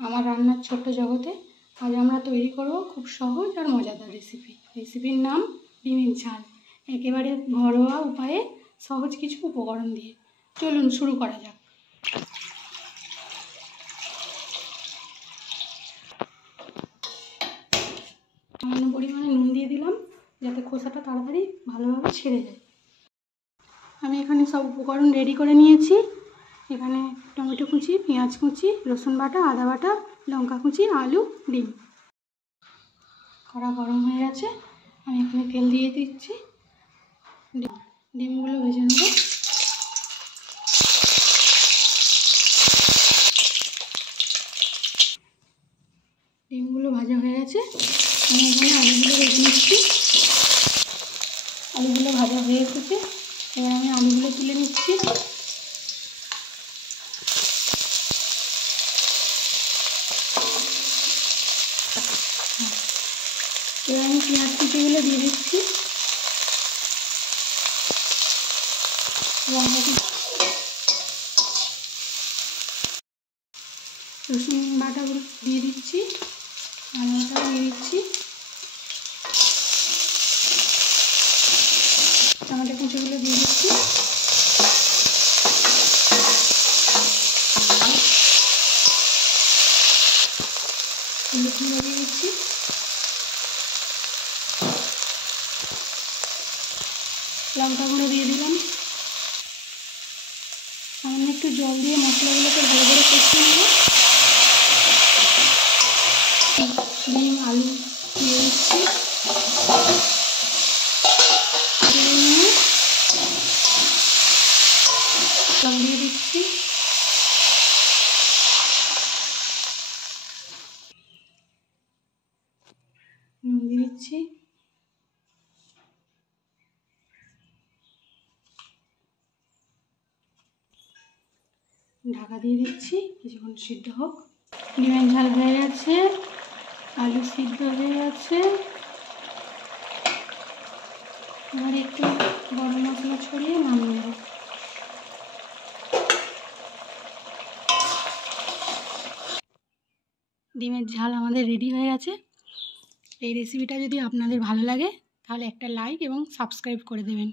আমার রান্নার ছোট্ট জগতে আজ আমরা তৈরি করব খুব সহজ আর মজাদার রেসিপির নাম ডিমের ঝাল। একেবারে ঘরোয়া উপায়ে সহজ কিছু উপকরণ দিয়ে। চলুন শুরু করা যাক। সামান্য পরিমাণে নুন দিয়ে দিলাম যাতে খোসাটা তাড়াতাড়ি ভালোভাবে ছেড়ে যায়। আমি এখানে সব উপকরণ রেডি করে নিয়েছি। এখানে টমেটো কুচি, পেঁয়াজ কুচি, রসুন বাটা, আদা বাটা, লঙ্কা কুচি, আলু, ডিম। কড়া গরম হয়ে গেছে, আমি এখানে তেল দিয়ে দিচ্ছি। ডিমগুলো ভেজে নেব। ডিমগুলো ভাজা হয়ে গেছে, আমি এখানে আলুগুলো ভেজে নিচ্ছি। আলুগুলো ভাজা হয়ে এসেছে, এবার আমি আলুগুলো তুলে নিচ্ছি। এবার আমি পেঁয়াজ কুচিগুলো দিয়ে দিচ্ছি, রসুন বাটাগুলো দিয়ে দিচ্ছি, আদা বাটা দিয়ে দিচ্ছি, টমেটো কুচিগুলো দিয়ে দিচ্ছি, হলুদ গুঁড়ো দিয়ে দিচ্ছি, লঙ্কা গুঁড়ো দিয়ে দিলাম। সামান্য একটু জল দিয়ে মশলাগুলোকে ভালো করে কষিয়ে নেব। ডিম আলু দিয়ে দিচ্ছি, লবণ দিয়ে দিচ্ছি, নুন দিয়ে দিচ্ছি, ঢাকা দিয়ে দিচ্ছি, কিছুক্ষণ সিদ্ধ হোক। ডিমের ঝাল হয়ে গেছে, আলু সিদ্ধ হয়ে গেছে। এবার একটু গরম মশলা ছড়িয়ে নামিয়ে নেব। ডিমের ঝাল আমাদের রেডি হয়ে গেছে। এই রেসিপিটা যদি আপনাদের ভালো লাগে তাহলে একটা লাইক এবং সাবস্ক্রাইব করে দেবেন।